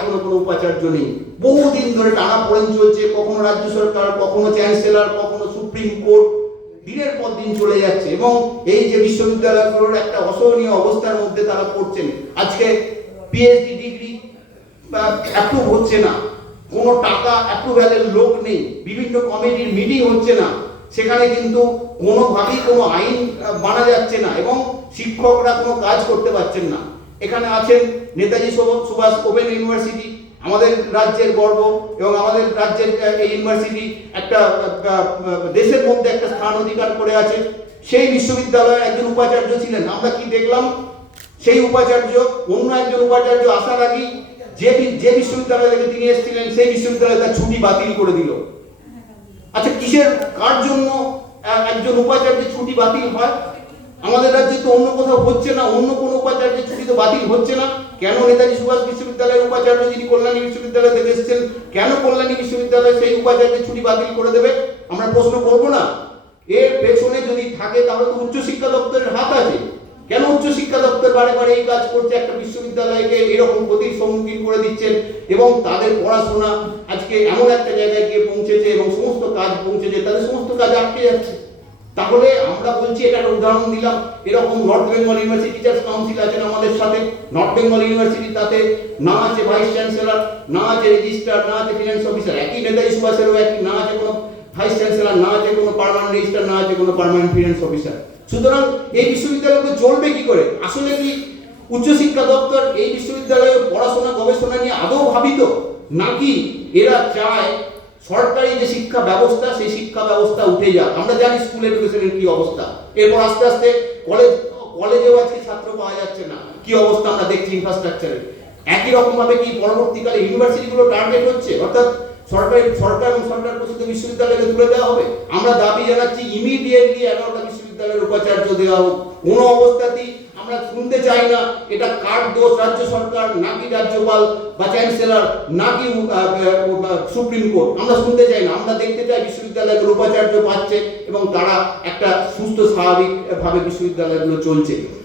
এখনো কোনো উপাচার্য নেই। বহুদিন ধরে টানাপোড়েন চলছে, কখনো রাজ্য সরকার, কখনো চ্যান্সেলর, কখনো সুপ্রিম কোর্ট, দিনের পর দিন চলে যাচ্ছে এবং এই যে বিশ্ববিদ্যালয়গুলোর একটা অসহনীয় অবস্থার মধ্যে তারা পড়ছেন। আজকে পিএইচডি ডিগ্রি অ্যাপ্রুভ হচ্ছে না, কোনো টাকা অ্যাপ্রুভ্যালের লোক নেই, বিভিন্ন কমিটির মিটিং হচ্ছে না, সেখানে কিন্তু কোনোভাবেই কোনো আইন মানা যাচ্ছে না এবং শিক্ষকরা কোনো কাজ করতে পারছেন না। এখানে আছেন নেতাজি সুভাষ ওপেন ইউনিভার্সিটি, আমাদের রাজ্যের গর্ব এবং আমাদের রাজ্যের এই ইউনিভার্সিটি একটা দেশের মধ্যে একটা স্থান অধিকার করে আছে। সেই বিশ্ববিদ্যালয়ে একজন উপাচার্য ছিলেন, আমরা কি দেখলাম, সেই উপাচার্য অন্য একজন উপাচার্য আসার আগেই যে বিশ্ববিদ্যালয় থেকে তিনি এসেছিলেন সেই বিশ্ববিদ্যালয়ে তার ছুটি বাতিল করে দিল। আচ্ছা, কিসের কার জন্য একজন উপাচার্যের ছুটি বাতিল হয়? আমাদের রাজ্যে তো অন্য কোথাও হচ্ছে না, অন্য কোনো উপাচার্যের ছুটি তো বাতিল হচ্ছে না। কেন নেতাজি সুভাষ বিশ্ববিদ্যালয়ের উপাচার্য যিনি কল্যাণী বিশ্ববিদ্যালয় থেকে এসেছেন, কেন কল্যাণী বিশ্ববিদ্যালয় সেই উপাচার্যের ছুটি বাতিল করে দেবে? আমরা প্রশ্ন করবো না? এর পেছনে যদি থাকে তাহলে তো উচ্চশিক্ষা দপ্তরের হাত আছে। কেন উচ্চশিক্ষা দপ্তর বারে বারে এই কাজ করছে, একটা বিশ্ববিদ্যালয়কে এরকম ক্ষতির সম্মুখীন করে দিচ্ছেন এবং তাদের পড়াশোনা আজকে এমন একটা জায়গায় গিয়ে পৌঁছেছে এবং সমস্ত কাজ পৌঁছেছে, তাদের সমস্ত কাজ আটকে যাচ্ছে। তাহলে আমরা বলছি, এটা একটা উদাহরণ দিলাম, এরকম north Bengal university teachers council আছেন আমাদের সাথে। নর্থ বেঙ্গল ইউনিভার্সিটি, তাতে না আছে ভাইস চ্যান্সেলর, না আছে রেজিস্ট্রার, না আছে ফিনান্স অফিসার। একই নেতাজি সুভাষেরও একই, না আছে কোনো ভাইস চ্যান্সেলর, না আছে কোনো পার্মানেন্ট রেজিস্ট্রার, না আছে কোনো পার্মানেন্ট ফিনান্স অফিসার। সুতরাং এই বিশ্ববিদ্যালয়কে চলবে কি করে? আসলে কি উচ্চশিক্ষা দপ্তর এই বিশ্ববিদ্যালয়ে পড়াশোনা গবেষণা নিয়ে আদৌ ভাবিত, নাকি এরা চায় সরকারি যে শিক্ষা ব্যবস্থা সেই শিক্ষা ব্যবস্থা উঠে যাক? আমরা জানি স্কুল এডুকেশনের কি অবস্থা, এরপর আস্তে আস্তে কলেজেও আজকে ছাত্র পাওয়া যাচ্ছে না, কি অবস্থা আমরা দেখছি ইনফ্রাস্ট্রাকচারের। একই রকম ভাবে কি পরবর্তীকালে ইউনিভার্সিটিগুলো টার্গেট হচ্ছে, অর্থাৎ সরকার এবং সরকার প্রসিদ্ধ বিশ্ববিদ্যালয়কে তুলে দেওয়া হবে? আমরা দাবি জানাচ্ছি ইমিডিয়েটলি 11টা বিশ্ববিদ্যালয়ের উপাচার্য দেওয়া হোক। কোনো অবস্থাতেই আমরা শুনতে চাই না এটা কার দোষ, রাজ্য সরকার নাকি রাজ্যপাল বা চ্যান্সেলর নাকি সুপ্রিম কোর্ট, আমরা শুনতে চাই না। আমরা দেখতে চাই বিশ্ববিদ্যালয়গুলো উপাচার্য পাচ্ছে এবং তারা একটা সুস্থ স্বাভাবিক ভাবে বিশ্ববিদ্যালয়গুলো চলছে।